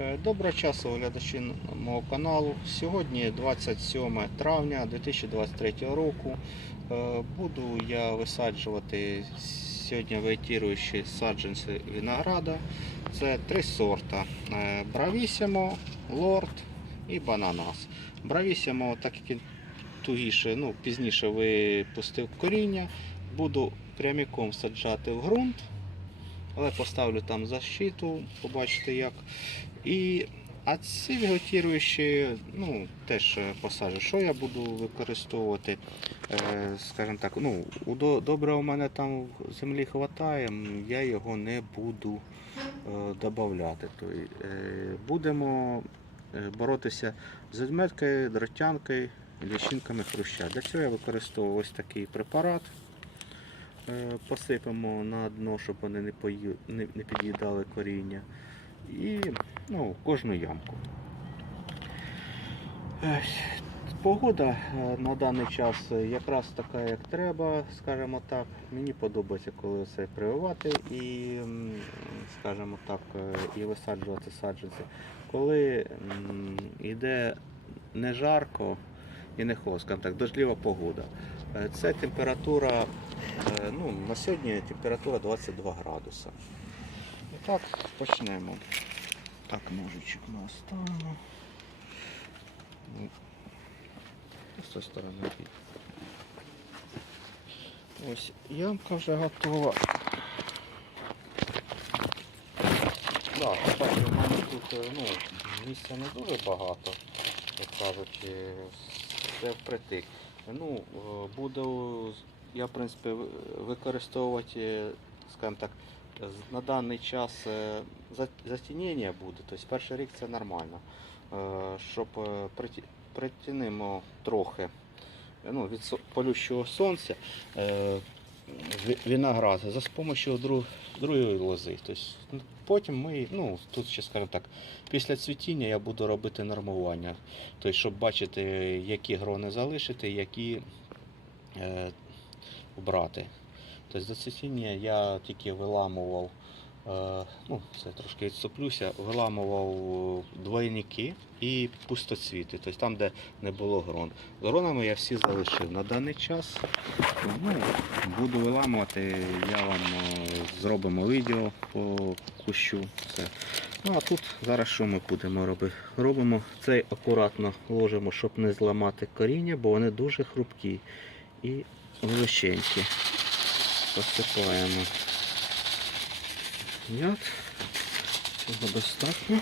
Е, Доброго часу, глядачі мого каналу. Сьогодні 27 травня 2023 року. Е, Буду я висаджувати сьогодні вегетіруючі саджанці винограда. Це три сорта: Е, Бравісімо, Лорд і Бананас. Бравісімо, так як тугіше, ну, пізніше випустив коріння, буду прямиком саджати в ґрунт. Але поставлю там защиту, побачите як. І, а ці вегетіруючі, ну, теж е, посаджу. Що я буду використовувати? Е, скажімо так, ну, добре у мене там в землі вистачає, я його не буду е, додавати. Е, будемо е, боротися з ведметкою, дротянкою, лічинками хруща. Для цього я використовую ось такий препарат. Е, Посипемо на дно, щоб вони не, під'їдали коріння. І ну, кожну ямку. Погода е, на даний час якраз така, як треба, скажімо так. Мені подобається, коли це прививати і, скажімо так, е, і висаджувати саджанці. Коли йде не жарко і не холодно, так, дождлива погода. Е, Це температура, е, ну, на сьогодні температура 22 градуса. І так, почнемо. Так, ножичок ми оставимо. Ну, З цієї сторони. Ось ямка вже готова. Да, бачите, в мене тут е, ну, місця не дуже багато, як кажуть, е, все впритик. Ну, е, буду я, в принципі, використовувати, скажімо так, на даний час е, затінення буде, тобто перший рік це нормально. Е, Щоб е, трохи ну, від полющого сонця виноград за допомогою друг, другої лози. Тобто, потім ми, ну, тут ще скажімо так, після цвітіння я буду робити нормування. Тобто, щоб бачити, які грони залишити, які е, брати. Тобто За цвітіння я тільки виламував, ну, це трошки відступлюся, виламував двойники і пустоцвіти, тобто там, де не було грон. Гронами я всі залишив на даний час. Ну, буду виламувати, я вам е, зробимо відео по кущу. Це. Ну а тут зараз що ми будемо робити? Робимо цей акуратно ложимо, щоб не зламати коріння, бо вони дуже хрупкі і величенькі. Посипаємо яд. Цього достатньо.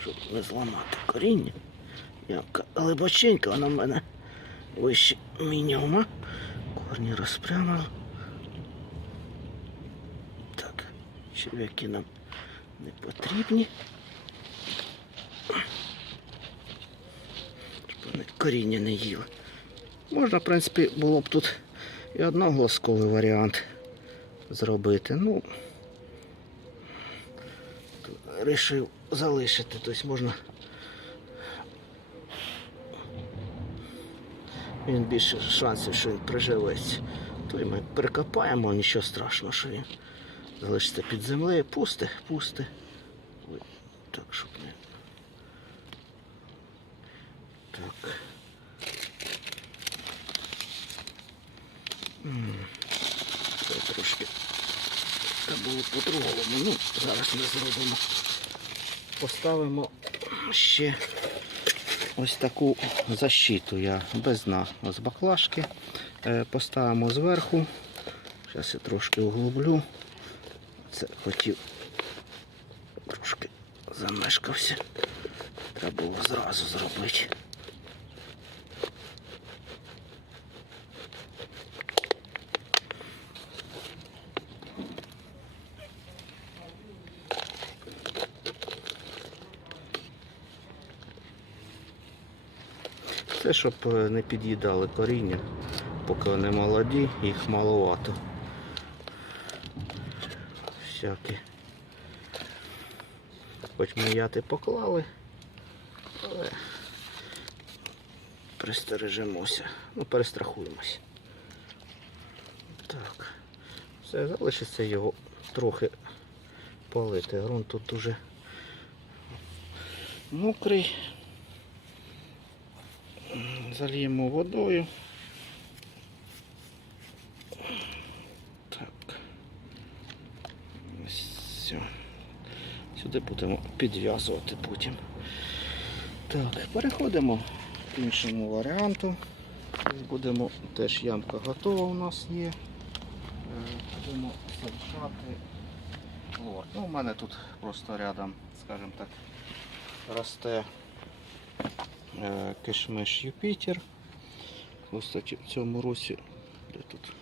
Щоб не зламати коріння. Ямка глибоченька, вона в мене вище мінімума. Корні розпрямив. Так, черв'яки нам не потрібні. Щоб вони коріння не їли. Можна, в принципі, було б тут і одноголосковий варіант зробити. Ну, вирішив залишити, тобто можна. Він більше шансів, що він приживеться. То й ми прикопаємо, нічого страшного, що він залишиться під землею. Пусте, пусте. Ой, так, щоб не. Так. Це трошки. Це було по-другому. Ну, зараз ми зробимо. Поставимо ще ось таку защиту я без дна з баклажки. Е, Поставимо зверху. Зараз я трошки углублю. Це хотів трошки замешкався. Треба було зразу зробити. Це щоб е, не під'їдали коріння, поки вони молоді, їх маловато. Всякі. Хоч ми яти поклали, Але пристережемося. Ну, перестрахуємось. Так. Все, залишиться його трохи полити. Грунт тут дуже мокрий. М, Зальємо водою. Так. Ось все. Сюди будемо підв'язувати потім. Так, переходимо к іншому варіанту. Будемо теж ямка готова у нас є. Е, Будемо саджати. От. Ну, у мене тут просто рядом, скажімо так, росте е, кишмиш Юпітер. Ось в цьому році, де тут,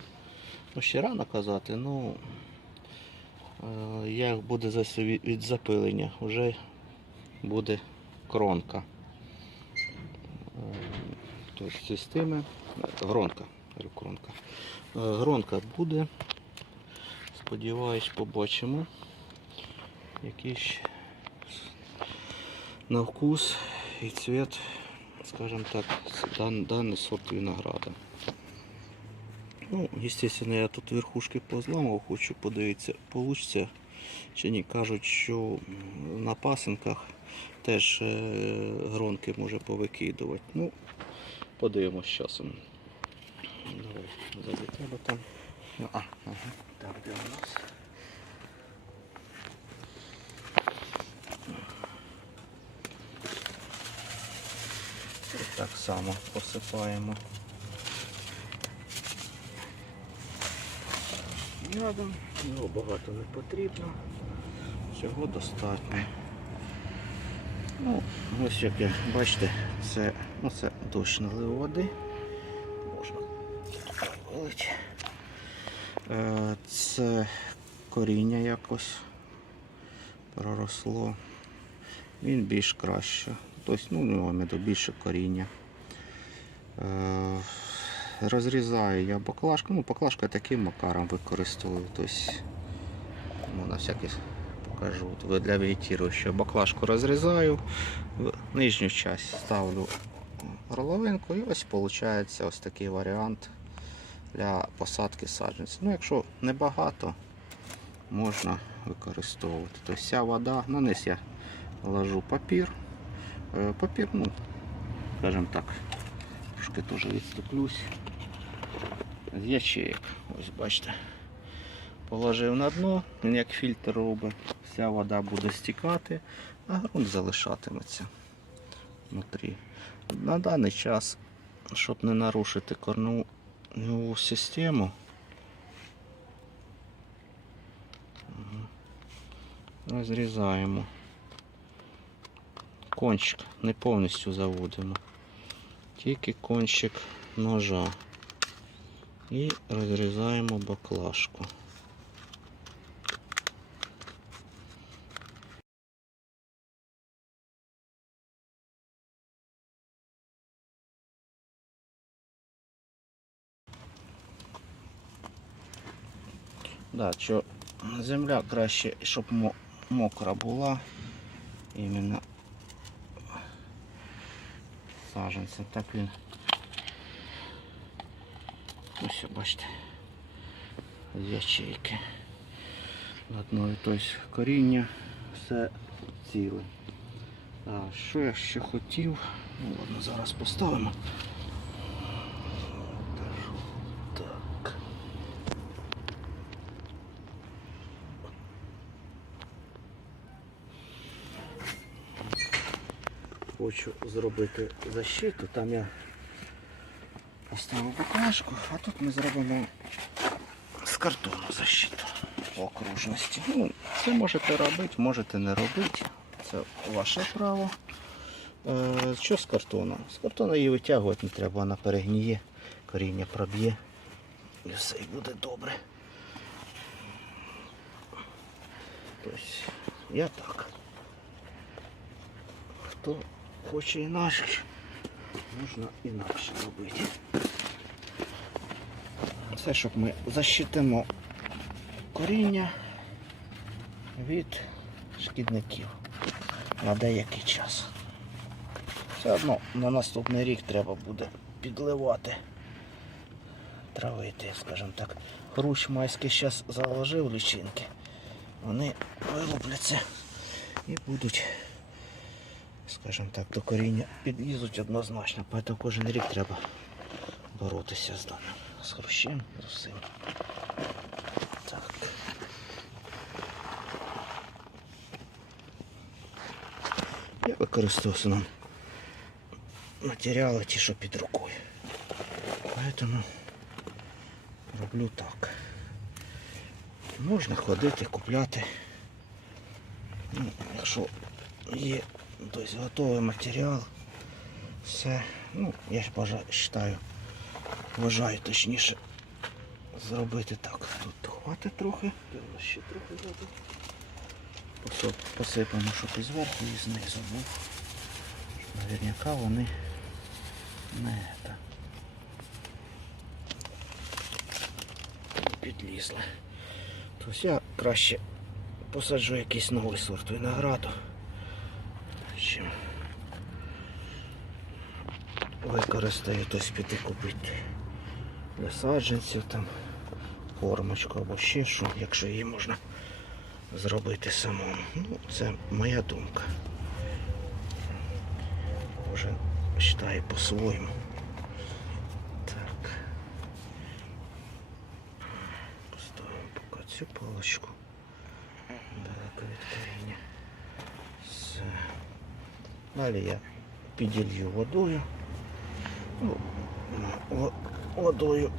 ну ще рано казати, ну е, як буде від, запилення, вже буде кронка. Е, Тож системи, гронка, кронка. Е, Гронка буде. Сподіваюсь, побачимо. Якийсь на вкус і цвет, скажімо так, даний сорт винограда. Ну, естественно, я тут верхушки позламав, хочу подивитися, получиться чи ні. Кажуть, що на пасинках теж е, гронки може повикидувати. Ну, подивимось часом. Давай, ззаді тебе там. Ну, А, ага. Так, де у нас? Так само посипаємо. Ядом, його багато не потрібно, всього достатньо. Ну, ось як я, бачите, це, ну, це дощ налив води. Можна вилити. Е, Це коріння якось проросло. Він більш краще. Тобто, ну, у нього більше коріння. Розрізаю я баклажку. Ну, баклажка таким макаром використовую. Тобто, ну, на всякий покажу. Для вегетіруючого баклажку розрізаю, в нижню частину ставлю горловинку і ось виходить ось такий варіант для посадки саджанців. Ну, якщо небагато, можна використовувати. Тобто вся вода, на низ я ложу папір. Е, Папір, ну, скажімо так, трошки теж відступлюсь. З ячеїк. Ось бачите. Положив на дно, як фільтр робить, вся вода буде стікати, а ґрунт залишатиметься внутрі. На даний час, щоб не нарушити корневу систему, розрізаємо. Кончик не повністю заводимо, тільки кончик ножа і розрізаємо баклажку. Да, що земля краще, щоб мо- мокра була. Іменно саженцем. Так він. Ось бачите. З ячейки. Дно, тобто коріння все ціле. А, що я ще хотів? Ну ладно, зараз поставимо. Так. Хочу зробити защиту, там я поставив баклажку, а тут ми зробимо з картону защиту окружності. Ну, це можете робити, можете не робити. Це ваше право. Е, що з картону? З картону її витягувати не треба, вона перегніє, коріння проб'є. І все і буде добре. Тобто, я так. Хто хоче інакше, можна інакше робити. Це щоб ми защитимо коріння від шкідників на деякий час. Все одно на наступний рік треба буде підливати, травити, скажімо так. Хрущ майський зараз заложив лічинки. Вони вилупляться і будуть, скажімо так, до коріння підлізуть однозначно. Тому кожен рік треба боротися з даним. З хрущем, з. Так. Я використовую в матеріали ті, що під рукою. Поэтому роблю так. Можна ходити, купляти. Ну, якщо є тобто, готовий матеріал, все. Ну, я ж вважаю, вважаю точніше зробити так. Тут хватить трохи, ще трохи зробити. Посипаємо, щоб і зверху, і знизу. Щоб Наверняка вони не это, підлізли. Тобто я краще посаджу якийсь новий сорт винограду, чим використаю, тобто піти купити для саджанців там формочку або ще що, якщо її можна зробити самому. Ну, це моя думка. Кожен вважає по-своєму. Так. Поставимо поки цю паличку. Далеко від коріння. Все. Далі я піділью водою. Ну, водою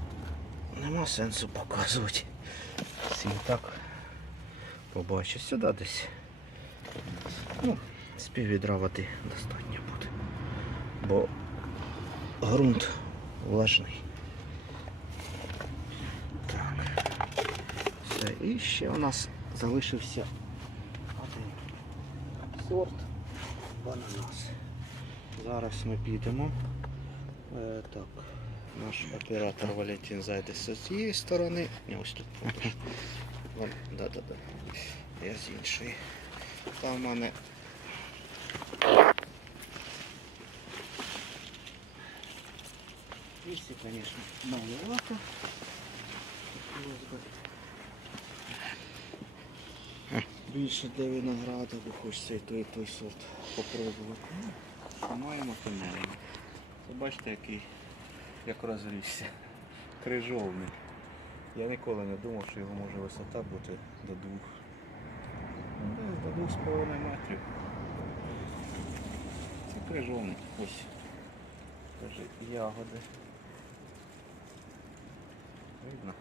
нема сенсу показувати. Всі так побачу сюди десь. Ну, з води достатньо буде. Бо ґрунт влажний. Так. Все. І ще у нас залишився один сорт бананас. Зараз ми підемо. Е, так. Наш оператор Валентин зайде з цієї сторони. Ні, ось тут. Вон, да, да, да. Я з іншої. Там в мене Місце, звісно, маловато. Більше для винограда, бо хочеться і той, і той сорт попробувати. Ну, маємо, то маємо. Бачите, який як розрісся. Крижовний. Я ніколи не думав, що його може висота бути до двох. Ну, десь до двох з половиною метрів. Це крижовник. Ось. Каже, ягоди. Видно?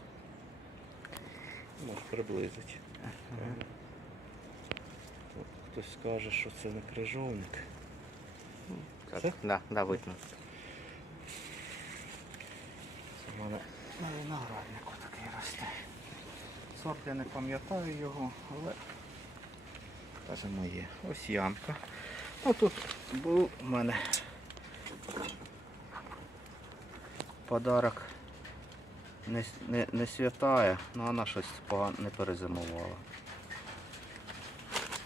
Може приблизити. Хтось скаже, що це не крижовник. Так, Це? да, да, видно. В мене на винограднику такий росте. Сорт я не пам'ятаю його, але це моє. Ось ямка. Тут був у мене подарок не, не, не святая, але вона щось погано не перезимувала.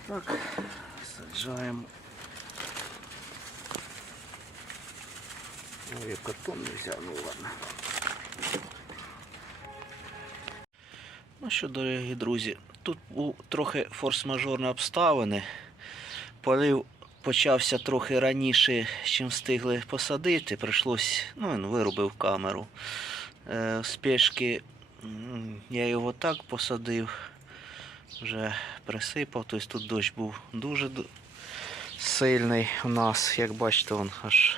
Так, саджаємо. Ой, я картон не взяв, ну ладно. Ну що, дорогі друзі, тут був трохи форс-мажорні обставини. Полив почався трохи раніше, чим встигли посадити. Прийшлось, ну, він вирубив камеру. Е, спешки я його так посадив, вже присипав. Тобто тут дощ був дуже сильний у нас, як бачите, вон аж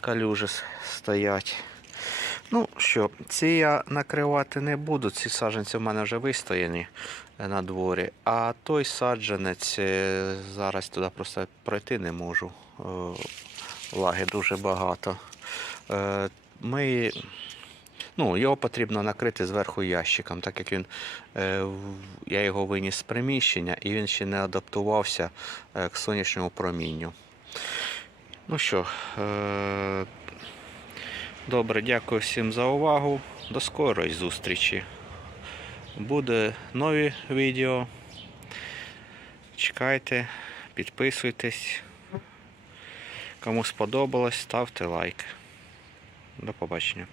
калюжі стоять. Ну що, ці я накривати не буду, ці саджанці в мене вже вистояні е, на дворі. А той саджанець е, зараз туди просто пройти не можу. Е, Влаги дуже багато. Е, Ми, ну, його потрібно накрити зверху ящиком, так як він, е, я його виніс з приміщення і він ще не адаптувався е, к сонячному промінню. Ну що, е, добре, дякую всім за увагу. До скорої зустрічі. Буде нові відео. Чекайте, підписуйтесь. Кому сподобалось, ставте лайк. До побачення.